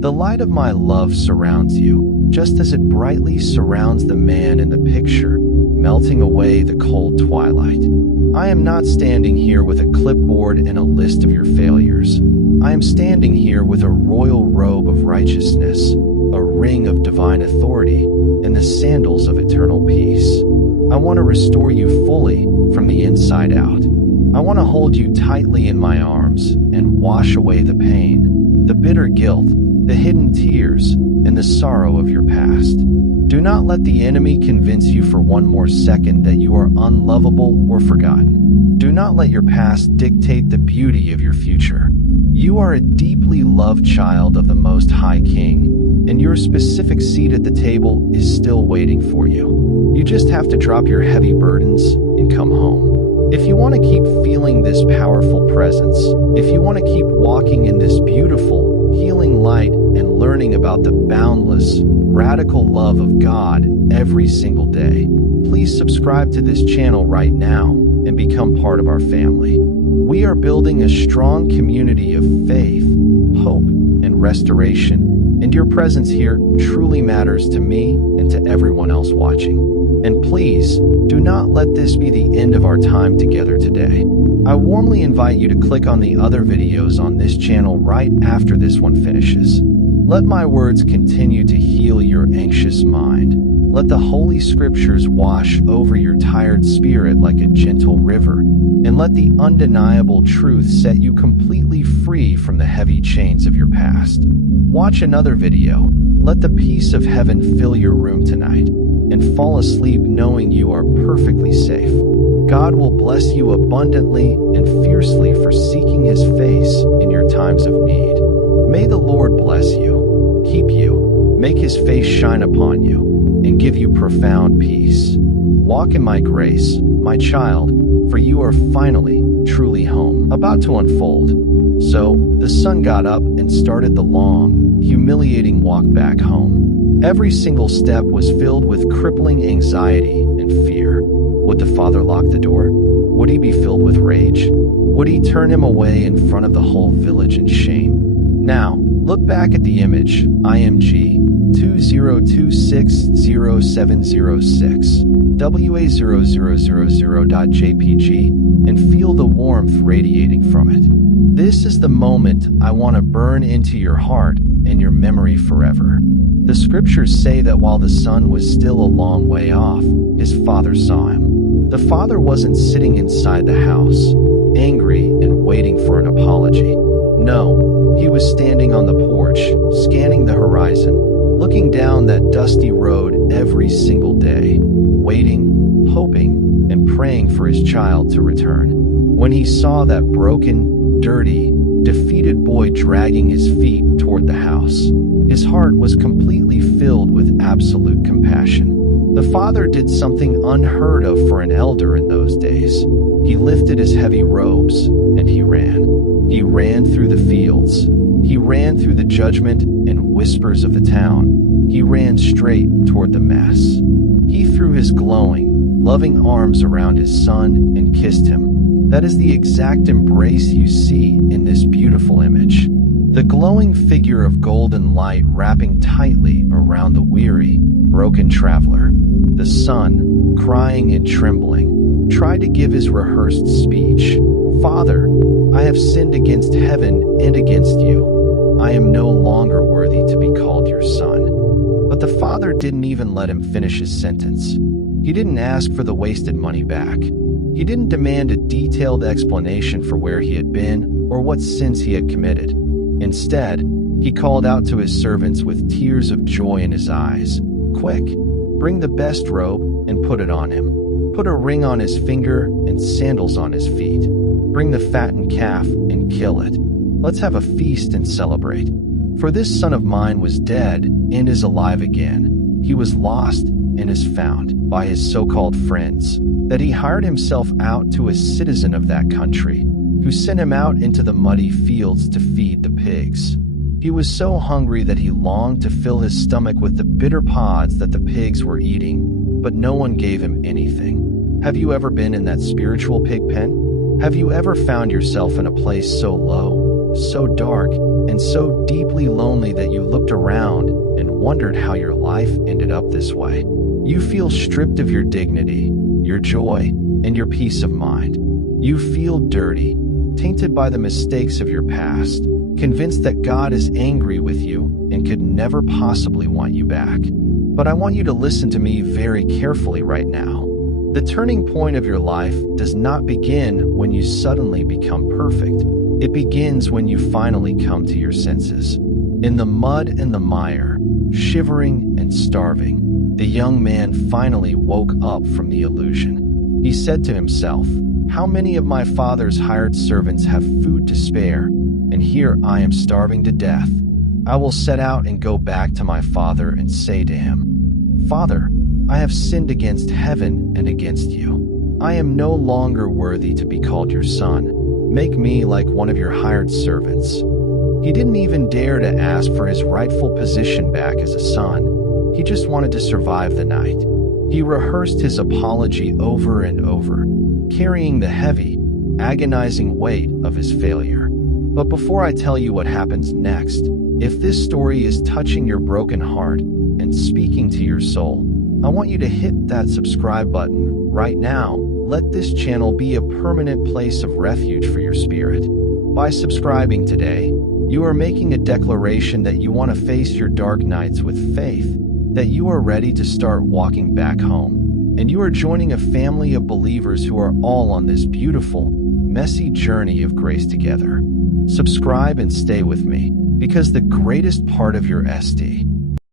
The light of my love surrounds you, just as it brightly surrounds the man in the picture, melting away the cold twilight. I am not standing here with a clipboard and a list of your failures. I am standing here with a royal robe of righteousness, a ring of divine authority, and the sandals of eternal peace. I want to restore you fully from the inside out. I want to hold you tightly in my arms and wash away the pain, the bitter guilt, the hidden tears, and the sorrow of your past. Do not let the enemy convince you for one more second that you are unlovable or forgotten. Do not let your past dictate the beauty of your future. You are a deeply loved child of the Most High King, and your specific seat at the table is still waiting for you. You just have to drop your heavy burdens and come home. If you want to keep feeling this powerful presence, if you want to keep walking in this beautiful, healing light and learning about the boundless, radical love of God every single day, please subscribe to this channel right now and become part of our family. We are building a strong community of faith, hope, and restoration, and your presence here truly matters to me and to everyone else watching. And please, do not let this be the end of our time together today. I warmly invite you to click on the other videos on this channel right after this one finishes. Let my words continue to heal your anxious mind. Let the Holy Scriptures wash over your tired spirit like a gentle river, and let the undeniable truth set you completely free from the heavy chains of your past. Watch another video. Let the peace of heaven fill your room tonight, and fall asleep knowing you are perfectly safe. God will bless you abundantly and fiercely for seeking His face in your times of need. May the Lord bless you, keep you, make His face shine upon you, and give you profound peace. Walk in my grace, my child, for you are finally, truly home, about to unfold. So, the son got up and started the long, humiliating walk back home. Every single step was filled with crippling anxiety and fear. Would the father lock the door? Would he be filled with rage? Would he turn him away in front of the whole village in shame? Now, look back at the image, IMG 20260706, WA0000.jpg, and feel the warmth radiating from it. This is the moment I want to burn into your heart and your memory forever. The scriptures say that while the son was still a long way off, his father saw him. The father wasn't sitting inside the house, angry and waiting for an apology. No, he was standing on the porch, scanning the horizon, looking down that dusty road every single day, waiting, hoping, and praying for his child to return. When he saw that broken, dirty, defeated boy dragging his feet toward the house, his heart was completely filled with absolute compassion. The father did something unheard of for an elder in those days. He lifted his heavy robes, and he ran. He ran through the fields. He ran through the judgment and whispers of the town. He ran straight toward the mess. He threw his glowing, loving arms around his son and kissed him. That is the exact embrace you see in this beautiful image. The glowing figure of golden light wrapping tightly around the weary, broken traveler. The son, crying and trembling, tried to give his rehearsed speech. "Father, I have sinned against heaven and against you. I am no longer worthy to be called your son." But the father didn't even let him finish his sentence. He didn't ask for the wasted money back. He didn't demand a detailed explanation for where he had been or what sins he had committed. Instead, he called out to his servants with tears of joy in his eyes, "Quick, bring the best robe and put it on him. Put a ring on his finger and sandals on his feet. Bring the fattened calf and kill it. Let's have a feast and celebrate. For this son of mine was dead and is alive again. He was lost and is found," by his so-called friends, that he hired himself out to a citizen of that country, who sent him out into the muddy fields to feed the pigs. He was so hungry that he longed to fill his stomach with the bitter pods that the pigs were eating, but no one gave him anything. Have you ever been in that spiritual pig pen? Have you ever found yourself in a place so low, so dark, and so deeply lonely that you look around and wondered how your life ended up this way. You feel stripped of your dignity, your joy, and your peace of mind. You feel dirty, tainted by the mistakes of your past, convinced that God is angry with you and could never possibly want you back. But I want you to listen to me very carefully right now. The turning point of your life does not begin when you suddenly become perfect. It begins when you finally come to your senses. In the mud and the mire, shivering and starving, the young man finally woke up from the illusion. He said to himself, "How many of my father's hired servants have food to spare, and here I am starving to death? I will set out and go back to my father and say to him, 'Father, I have sinned against heaven and against you. I am no longer worthy to be called your son. Make me like one of your hired servants.'" He didn't even dare to ask for his rightful position back as a son. He just wanted to survive the night. He rehearsed his apology over and over, carrying the heavy, agonizing weight of his failure. But before I tell you what happens next, if this story is touching your broken heart and speaking to your soul, I want you to hit that subscribe button right now. Let this channel be a permanent place of refuge for your spirit. By subscribing today, you are making a declaration that you want to face your dark nights with faith, that you are ready to start walking back home, and you are joining a family of believers who are all on this beautiful, messy journey of grace together. Subscribe and stay with me, because the greatest part of your SD